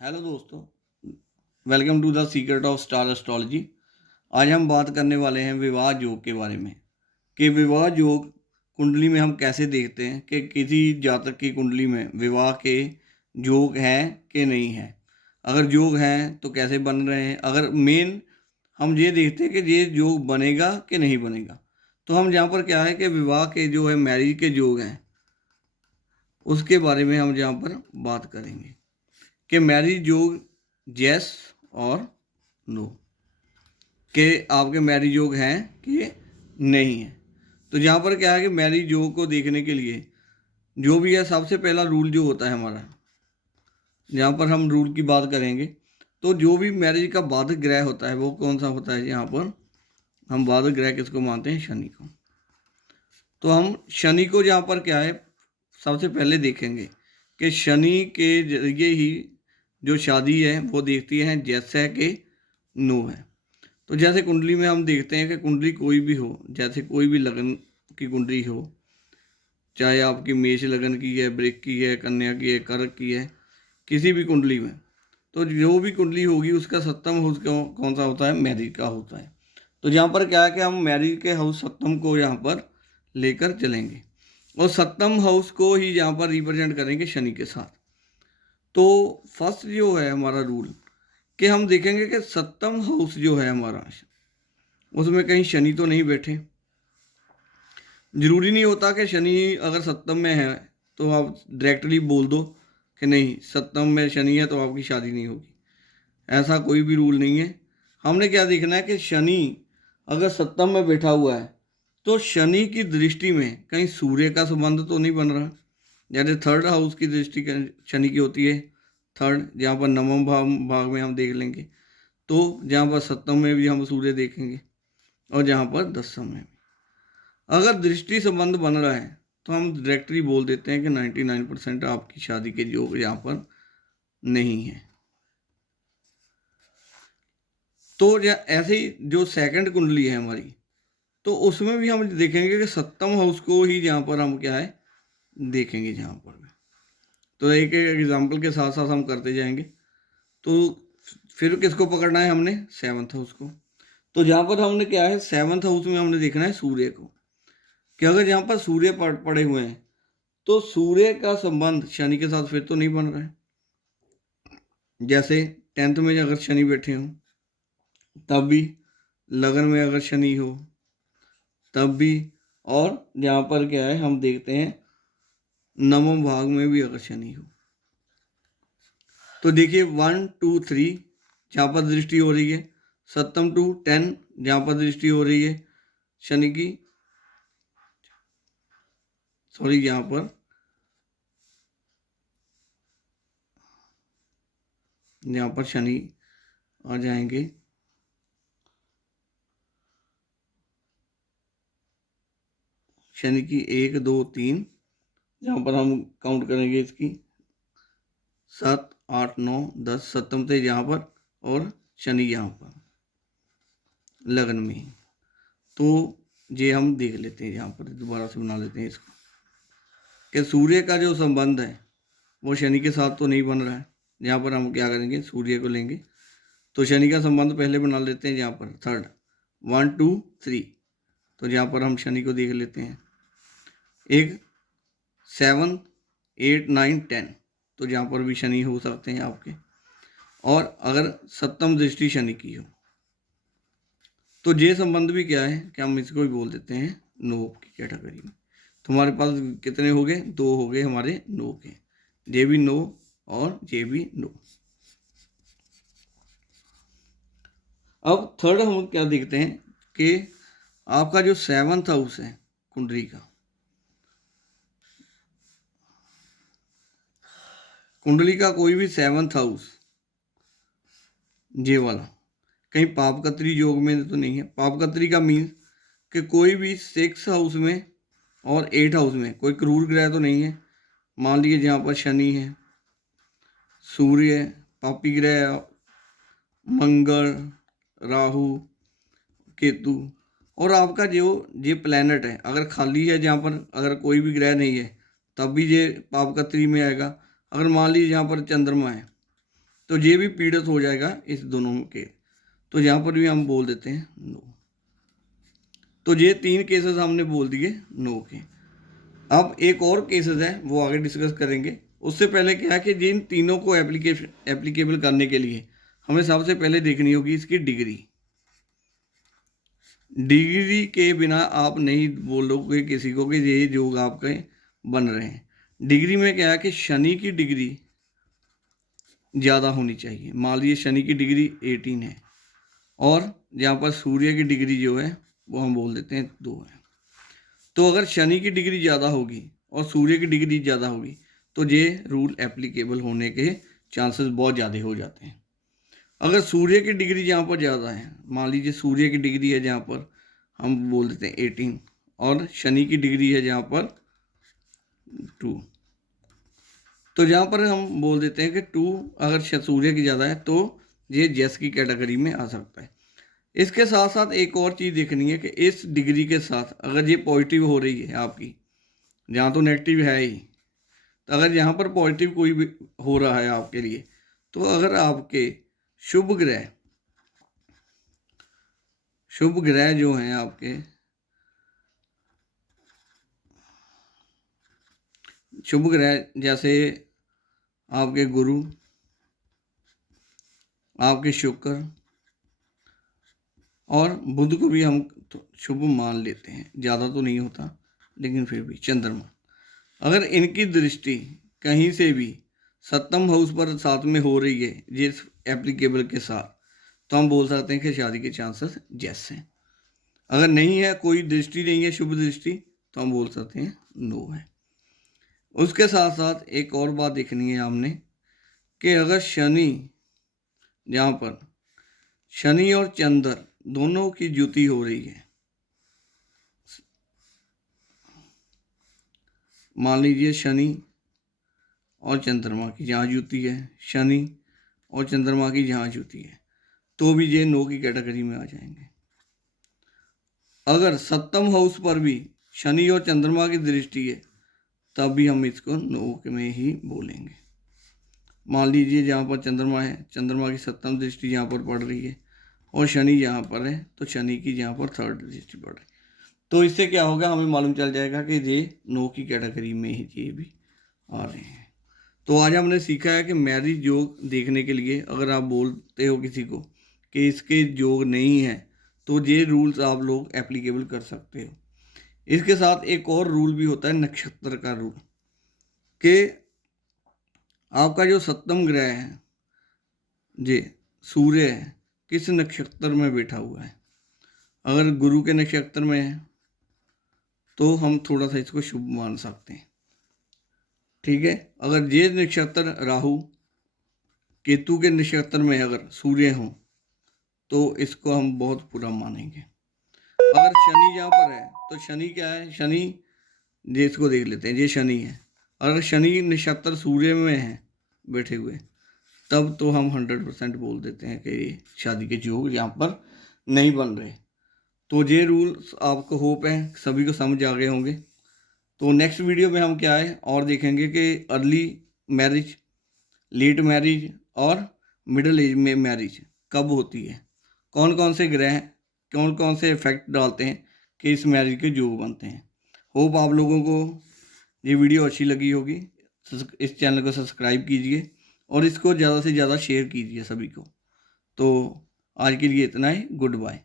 Hello दोस्तों, welcome to the secret of star astrology. आज हम बात करने वाले हैं विवाह योग के बारे में कि विवाह योग कुंडली में हम कैसे देखते हैं कि किसी जातक की कुंडली में विवाह के योग हैं कि नहीं है। अगर योग हैं तो कैसे बन रहे हैं। अगर मेन हम ये देखते हैं कि ये योग बनेगा कि नहीं बनेगा, तो हम यहाँ पर क्या है कि विवाह के जो है मैरिज के योग हैं उसके बारे में हम यहाँ पर बात करेंगे कि मैरिज योग यस और नो, कि आपके मैरिज योग हैं कि नहीं है। तो यहाँ पर क्या है कि मैरिज योग को देखने के लिए जो भी है, सबसे पहला रूल जो होता है हमारा, यहाँ पर हम रूल की बात करेंगे तो जो भी मैरिज का बाधक ग्रह होता है वो कौन सा होता है। यहाँ पर हम बाधक ग्रह किसको मानते हैं? शनि को। तो हम शनि को यहाँ पर क्या है सबसे पहले देखेंगे कि शनि के जरिए ही जो शादी है वो देखती है जैसे है कि नो है। तो जैसे कुंडली में हम देखते हैं कि कुंडली कोई भी हो, जैसे कोई भी लगन की कुंडली हो, चाहे आपकी मेष लगन की है, वृश्चिक की है, कन्या की है, कर्क की है, किसी भी कुंडली में, तो जो भी कुंडली होगी उसका सप्तम हाउस कौन सा होता है? मैरिज का होता है। तो यहाँ पर क्या है कि हम मैरिज के हाउस सप्तम को यहाँ पर लेकर चलेंगे और सप्तम हाउस को ही यहाँ पर रिप्रेजेंट करेंगे शनि के साथ। तो फर्स्ट जो है हमारा रूल कि हम देखेंगे कि सप्तम हाउस जो है हमारा, उसमें कहीं शनि तो नहीं बैठे। जरूरी नहीं होता कि शनि अगर सप्तम में है तो आप डायरेक्टली बोल दो कि नहीं सप्तम में शनि है तो आपकी शादी नहीं होगी। ऐसा कोई भी रूल नहीं है। हमने क्या देखना है कि शनि अगर सप्तम में बैठा हुआ है तो शनि की दृष्टि में कहीं सूर्य का संबंध तो नहीं बन रहा। जैसे थर्ड हाउस की दृष्टि शनि की होती है, थर्ड, जहाँ पर नवम भाग में हम देख लेंगे, तो जहाँ पर सप्तम में भी हम सूर्य देखेंगे और जहाँ पर दसम में भी अगर दृष्टि संबंध बन रहा है तो हम डायरेक्टली बोल देते हैं कि 99% आपकी शादी के योग यहाँ पर नहीं है। तो ऐसे ही जो सेकंड कुंडली है हमारी, तो उसमें भी हम देखेंगे कि सप्तम हाउस को ही जहाँ पर हम क्या है देखेंगे जहाँ पर। तो एक एक एग्जाम्पल के साथ साथ हम करते जाएंगे। तो फिर किसको पकड़ना है? हमने सेवन्थ हाउस को। तो जहाँ पर हमने क्या है सेवन्थ हाउस में हमने देखना है सूर्य को, कि अगर यहाँ पर सूर्य पड़े हुए हैं तो सूर्य का संबंध शनि के साथ फिर तो नहीं बन रहा है। जैसे 10th में अगर शनि बैठे हों तब भी, लगन में अगर शनि हो तब भी, और यहाँ पर क्या है हम देखते हैं नवम भाग में भी अगर शनि हो। तो देखिए 1 2 3 जहाँ पर दृष्टि हो रही है, सप्तम टू 10 जहाँ पर दृष्टि हो रही है शनि की, सॉरी यहाँ पर शनि आ जाएंगे। शनि की 1 2 3 जहाँ पर हम काउंट करेंगे इसकी 7 8 9 10 सप्तम से यहाँ पर और शनि यहाँ पर लगन में। तो ये हम देख लेते हैं, यहाँ पर दोबारा से बना लेते हैं इसको कि सूर्य का जो संबंध है वो शनि के साथ तो नहीं बन रहा है। यहाँ पर हम क्या करेंगे, सूर्य को लेंगे तो शनि का संबंध पहले बना लेते हैं यहाँ पर थर्ड 1 2 3। तो यहाँ पर हम शनि को देख लेते हैं, एक 7 8 9 10, तो जहाँ पर भी शनि हो सकते हैं आपके। और अगर सप्तम दृष्टि शनि की हो तो ये संबंध भी क्या है कि हम इसको भी बोल देते हैं नो की कैटेगरी में। तो हमारे पास कितने हो गए? 2 हो गए हमारे नो के, ये भी नो और ये भी नो। अब थर्ड हम क्या देखते हैं कि आपका जो 7th हाउस है कुंडली का, कुंडली का कोई भी 7th हाउस ये वाला कहीं पापकत्री योग में तो नहीं है। पापकत्री का मीन्स कि कोई भी 6 हाउस में और 8 हाउस में कोई क्रूर ग्रह तो नहीं है। मान लीजिए जहाँ पर शनि है, सूर्य, पापी ग्रह मंगल, राहु, केतु, और आपका जो ये प्लैनेट है अगर खाली है, जहाँ पर अगर कोई भी ग्रह नहीं है तब भी ये पापकत्री में आएगा। अगर मान लीजिए यहाँ पर चंद्रमा है तो ये भी पीड़ित हो जाएगा इस दोनों के, तो यहाँ पर भी हम बोल देते हैं नो। तो ये 3 केसेस हमने बोल दिए नो के। अब एक और केसेस है वो आगे डिस्कस करेंगे। उससे पहले क्या है कि जिन तीनों को एप्लीकेबल करने के लिए हमें सबसे पहले देखनी होगी इसकी डिग्री। डिग्री के बिना आप नहीं बोलोगे किसी को कि ये योग आपके बन रहे हैं। डिग्री में क्या है कि शनि की डिग्री ज़्यादा होनी चाहिए। मान लीजिए शनि की डिग्री 18 है और यहाँ पर सूर्य की डिग्री जो है वो हम बोल देते हैं 2 है। तो अगर शनि की डिग्री ज़्यादा होगी और सूर्य की डिग्री ज़्यादा होगी तो ये रूल एप्लीकेबल होने के चांसेस बहुत ज़्यादा हो जाते हैं। अगर सूर्य की डिग्री जहाँ पर ज़्यादा है, मान लीजिए सूर्य की डिग्री है जहाँ पर हम बोल देते हैं 18 और शनि की डिग्री है जहाँ पर 2, तो जहाँ पर हम बोल देते हैं कि 2 अगर सूर्य की ज़्यादा है तो ये जेस की कैटेगरी में आ सकता है। इसके साथ साथ एक और चीज़ देखनी है कि इस डिग्री के साथ अगर ये पॉजिटिव हो रही है आपकी, जहाँ तो नेगेटिव है ही, तो अगर यहाँ पर पॉजिटिव कोई भी हो रहा है आपके लिए, तो अगर आपके शुभ ग्रह जो हैं आपके शुभ ग्रह जैसे आपके गुरु, आपके शुक्र और बुध को भी हम तो शुभ मान लेते हैं, ज़्यादा तो नहीं होता लेकिन फिर भी चंद्रमा, अगर इनकी दृष्टि कहीं से भी 7th हाउस पर साथ में हो रही है जिस एप्लीकेबल के साथ, तो हम बोल सकते हैं कि शादी के चांसेस जैस हैं। अगर नहीं है, कोई दृष्टि नहीं है शुभ दृष्टि, तो हम बोल सकते हैं नो है। उसके साथ साथ एक और बात देखनी है हमने कि अगर शनि, जहाँ पर शनि और चंद्र दोनों की युति हो रही है, मान लीजिए शनि और चंद्रमा की जहाँ युति है, शनि और चंद्रमा की जहाँ युति है, तो भी ये नो की कैटेगरी में आ जाएंगे। अगर 7th हाउस पर भी शनि और चंद्रमा की दृष्टि है तब भी हम इसको नो में ही बोलेंगे। मान लीजिए जहाँ पर चंद्रमा है, चंद्रमा की 7th दृष्टि यहाँ पर पड़ रही है और शनि यहाँ पर है, तो शनि की यहाँ पर 3rd दृष्टि पड़ रही है, तो इससे क्या होगा, हमें मालूम चल जाएगा कि ये नो की कैटेगरी में ही ये भी आ रहे हैं। तो आज हमने सीखा है कि मैरिज योग देखने के लिए अगर आप बोलते हो किसी को कि इसके योग नहीं है, तो ये रूल्स आप लोग एप्लीकेबल कर सकते हो। इसके साथ एक और रूल भी होता है नक्षत्र का रूल, कि आपका जो 7th ग्रह है जी सूर्य है, किस नक्षत्र में बैठा हुआ है। अगर गुरु के नक्षत्र में है तो हम थोड़ा सा इसको शुभ मान सकते हैं, ठीक है। अगर ये नक्षत्र राहु केतु के नक्षत्र में अगर सूर्य हो तो इसको हम बहुत बुरा मानेंगे। अगर शनि यहाँ पर है तो शनि क्या है, शनि ये इसको देख लेते हैं, ये शनि है। अगर शनि नक्षत्र सूर्य में है बैठे हुए, तब तो हम 100% बोल देते हैं कि शादी के योग यहाँ पर नहीं बन रहे। तो ये रूल्स आपको होप है सभी को समझ आ गए होंगे। तो नेक्स्ट वीडियो में हम क्या है और देखेंगे कि अर्ली मैरिज, लेट मैरिज और मिडिल एज में मैरिज कब होती है, कौन कौन से ग्रह कौन कौन से इफेक्ट डालते हैं कि इस मैरिज के योग बनते हैं। होप आप लोगों को ये वीडियो अच्छी लगी होगी। इस चैनल को सब्सक्राइब कीजिए और इसको ज़्यादा से ज़्यादा शेयर कीजिए सभी को। तो आज के लिए इतना ही, गुड बाय।